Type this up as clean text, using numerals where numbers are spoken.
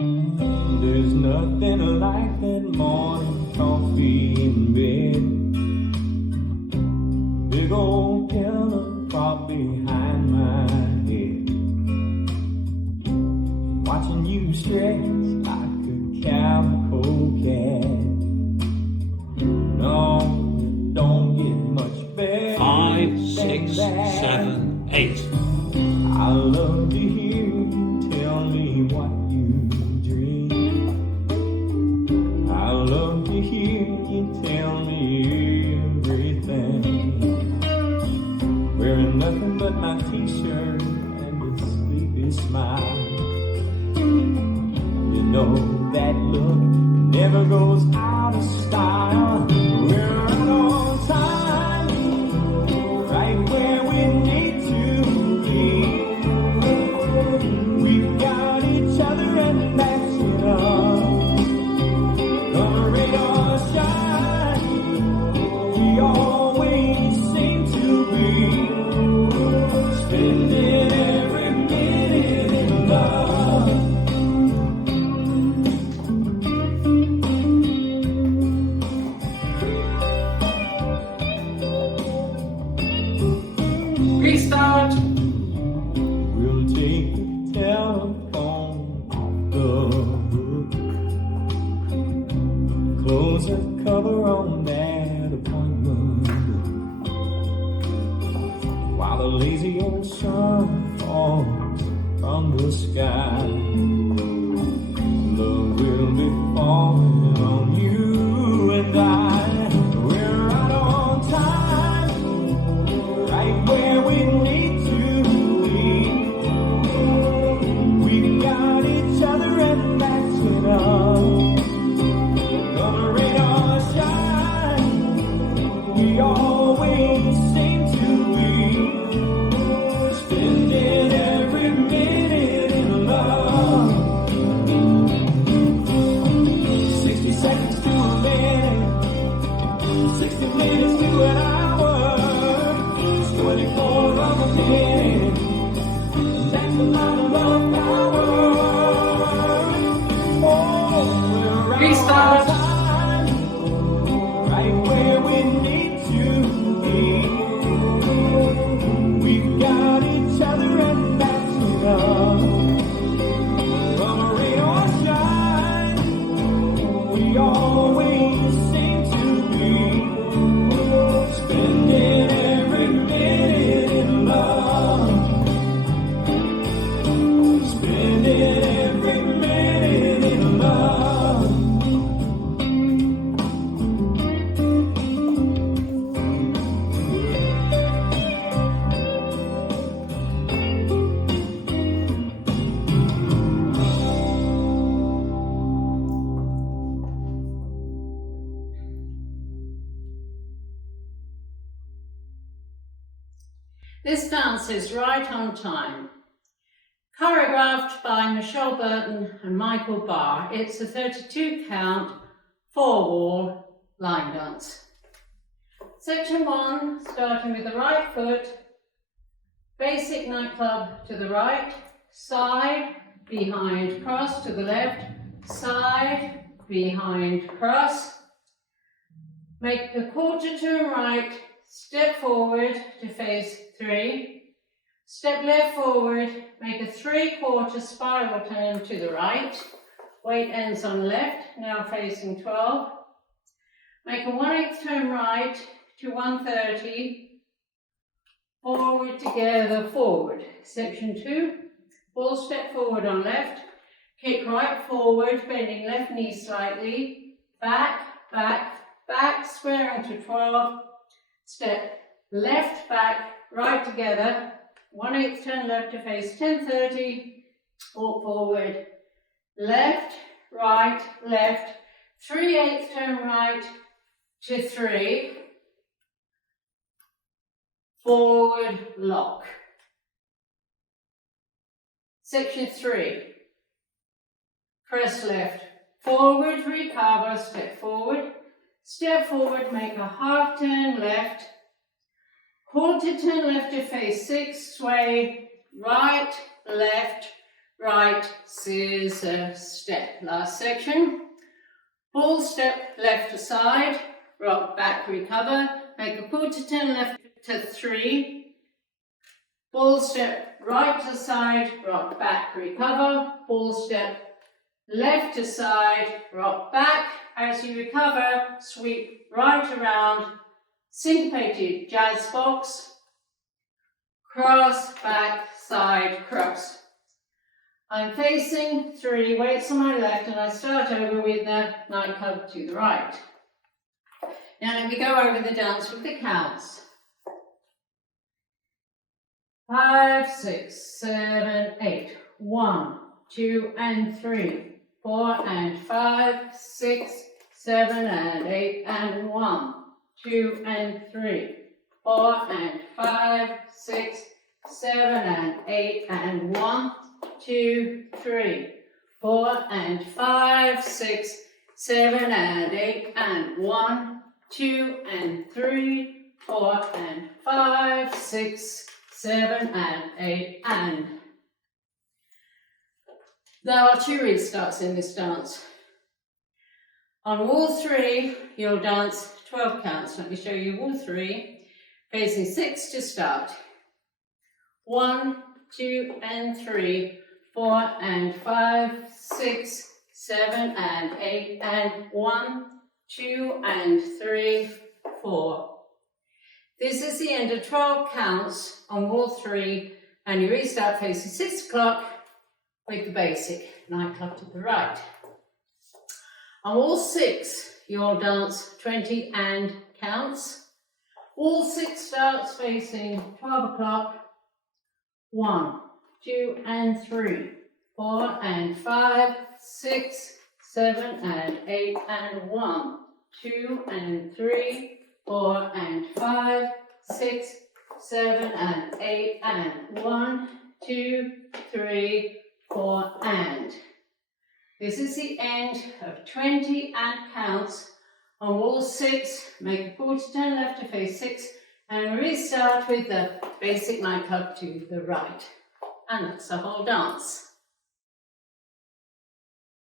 There's nothing like that morning coffee in bed. Big old pillow prop behind my head. Watching you stretch like a calico cat. No, it don't get much better. 5, 6, 7, 8. I love to hear you tell me what you dream. I love to hear you tell me everything. Wearing nothing but my t-shirt and a sleepy smile. You know that look never goes out of style. We're right on time, right where we need to be. We've got each other and that's enough. Gonna rain or shine, we always seem to be spending every minute in love. Restart. We'll take the telephone off the hook. Close the cover on that appointment. While the lazy old sun falls from the sky, love will be falling on you and I. We're right on time, right where we need to be. We've got each other and that's enough. Gonna rain or shine, we always seem to be spending every minute in love. 60 seconds to a minute, 60 minutes to an hour. 24 of a minute, that's a lot of love power. Oh, we're right Restart. on time, right where we need to be. We've got each other and that's enough. Gonna rain or shine, we always seem to be spending every minute in love. Spending every minute in love. This dance is Right on Time, choreographed by Michelle Burton and Michael Barr. It's a 32 count, 4-wall line dance. Section 1, starting with the right foot, basic nightclub to the right, side, behind, cross to the left, side, behind, cross. Make a quarter turn right, step forward to face 3. Step left forward, make a 3/4 spiral turn to the right. Weight ends on left, now facing 12. Make a 1/8 turn right to 130. Forward together, forward. Section 2, full step forward on left. Kick right forward, bending left knee slightly. Back, back, back, squaring to 12. Step left, back, right together. 1/8 turn left to face 10:30. Walk forward. Left, right, left. 3/8 turn right to 3. Forward, lock. Section 3. Press left. Forward, recover, step forward. Step forward, make a half turn left. Quarter turn left to face 6, sway, right, left, right, scissor, step. Last section. Ball step left to side, rock back, recover, make a quarter turn left to 3. Ball step right to side, rock back, recover, ball step left to side, rock back. As you recover, sweep right around, syncopated jazz box, cross, back, side, cross. I'm facing 3, weights on my left, and I start over with the nightclub to the right. Now let me go over the dance with the counts. 5, 6, 7, 8. 1, 2 and 3, 4 and 5, 6, 7 and 8 and 1, 2 and 3, 4 and 5, 6, 7 and 8 and 1, 2, 3, 4 and 5, 6, 7 and 8 and 1, 2 and 3, 4 and 5, 6, 7 and 8 and. There are 2 restarts in this dance. On wall 3, you'll dance 12 counts. Let me show you wall 3, facing 6 to start. 1, 2 and 3, 4 and 5, 6, 7 and 8 and 1, 2 and 3, 4. This is the end of 12 counts on wall 3, and you restart facing 6 o'clock with the basic nightclub to the right. On wall 6, you'll dance 20 and counts. Wall 6 starts facing 12 o'clock. 1, 2 and 3, 4 and 5, 6, 7 and 8 and 1, 2 and 3, 4 and 5, 6, 7 and 8 and 1, 2, 3, 4 and. This is the end of 20 and counts on wall 6. Make a quarter turn left to face 6 and restart with the basic nightclub to the right. And that's the whole dance.